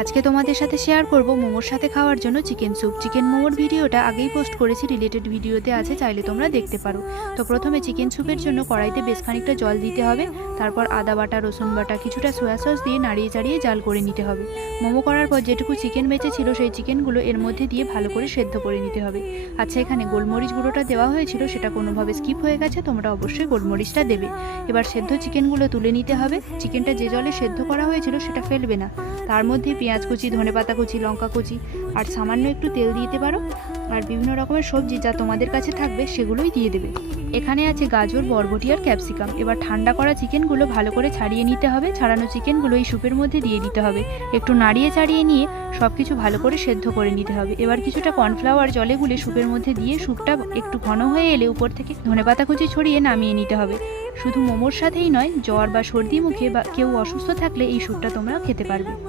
আজকে তোমাদের সাথে শেয়ার করব মোমোর সাথে খাওয়ার জন্য চিকেন স্যুপ। চিকেন মোমোর ভিডিওটা আগেই পোস্ট করেছি, রিলেটেড ভিডিওতে আছে, চাইলে তোমরা দেখতে পারো। তো প্রথমে চিকেন স্যুপের জন্য কড়াইতে বেশ খানিকটা জল দিতে হবে। তারপর আদা বাটা, রসুন বাটা, কিছুটা সয়া সস দিয়ে নাড়িয়ে চাড়িয়ে জাল করে নিতে হবে। মোমো করার পর যেটুকু চিকেন বেঁচে ছিল সেই চিকেনগুলো এর মধ্যে দিয়ে ভালো করে সেদ্ধ করে নিতে হবে। আচ্ছা, এখানে গোলমরিচ গুঁড়োটা দেওয়া হয়েছিল, সেটা কোনোভাবে স্কিপ হয়ে গেছে, তোমরা অবশ্যই গোলমরিচটা দেবে। এবার সেদ্ধ চিকেনগুলো তুলে নিতে হবে। চিকেনটা যে জলে সেদ্ধ করা হয়েছিল সেটা ফেলবে না। তার মধ্যে পেঁয়াজ কুচি, ধনেপাতা কুচি, লঙ্কা কুচি আর সামান্য একটু তেল দিতে পারো। আর বিভিন্ন রকমের সবজি যা তোমাদের কাছে থাকবে সেগুলোই দিয়ে দেবে। এখানে আছে গাজর, বরবটি আর ক্যাপসিকাম। এবার ঠান্ডা করা চিকেনগুলো ভালো করে ছাড়িয়ে নিতে হবে। ছাড়ানো চিকেনগুলো এই স্যুপের মধ্যে দিয়ে দিতে হবে। একটু নাড়িয়ে চাড়িয়ে নিয়ে সব কিছু ভালো করে সেদ্ধ করে নিতে হবে। এবার কিছুটা কর্নফ্লাওয়ার জলে গুলে স্যুপের মধ্যে দিয়ে স্যুপটা একটু ঘন হয়ে এলে উপর থেকে ধনেপাতা কুচি ছড়িয়ে নামিয়ে নিতে হবে। শুধু মোমোর সাথেই নয়, জ্বর বা সর্দি মুখে বা কেউ অসুস্থ থাকলে এই স্যুপটা তোমরা খেতে পারবে।